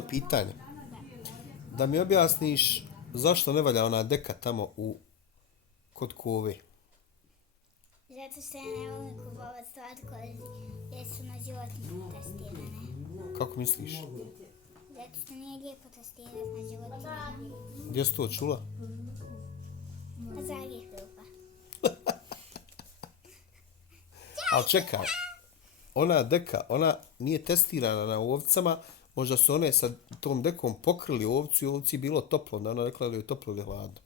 pitanje. Da mi objasniš zašto ne valja ona deka tamo kod kove. Zato što ja ne volim kupovati stvari koje su na životinju testirane. Kako misliš? Zato što nije lijepo testirati na životinju. Gdje si to čula? Na zadnjih grupa. Ali čekaj, ona deka, ona nije testirana na ovcama, možda su one sa tom dekom pokrili ovcu i ovci bilo toplo, onda ona rekla da je toplo ili hladno.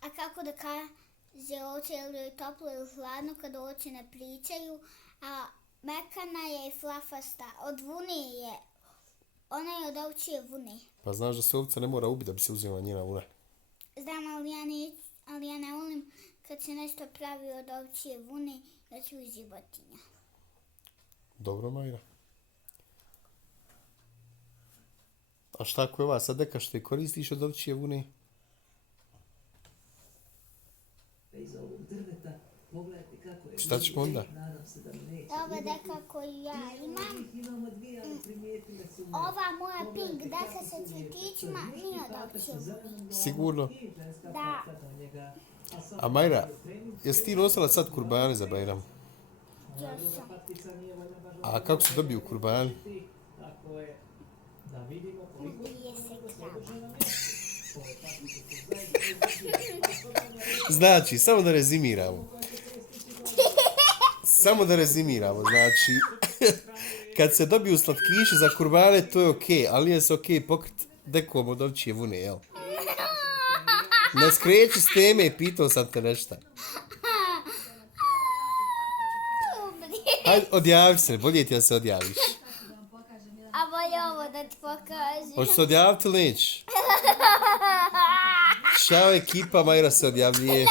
A kako da kaže ovce ili je toplo ili hladno kad ovce ne pričaju, a mekana je i flafasta, od vune je, ona je od ovčije vune. Pa znaš da se ovca ne mora ubiti da bi se uzela njena vuna. Znam, ali ja ne volim kad se nešto pravi od ovčije vune, da ću životinja. Dobro, Majra. A šta ako je ova sad deka što je koristiš od ovčije vune? Šta ćemo onda? Ova deka koju ja imam, ova moja pink deka sa cvjetićima nije od ovčije vune. Sigurno. Da. A Majra, jesi ti nosila sad kurbane za Bajram? Jesam. A kako se dobiju kurbani? Ubije se krava. Znači, samo da rezimiramo. Znači, kad se dobiju slatkiši za kurbane, to je okej, ali nije se okej pokrit dekom od ovčije vune, jel? Ne skreći s teme, pitao sam te nešto. Hajde, odjavi se, bolje ti da se odjaviš. A bolje ovo da ti pokažem. Hoćeš se odjaviti ili nećeš? Ćao ekipa, Majra se odjavljuje.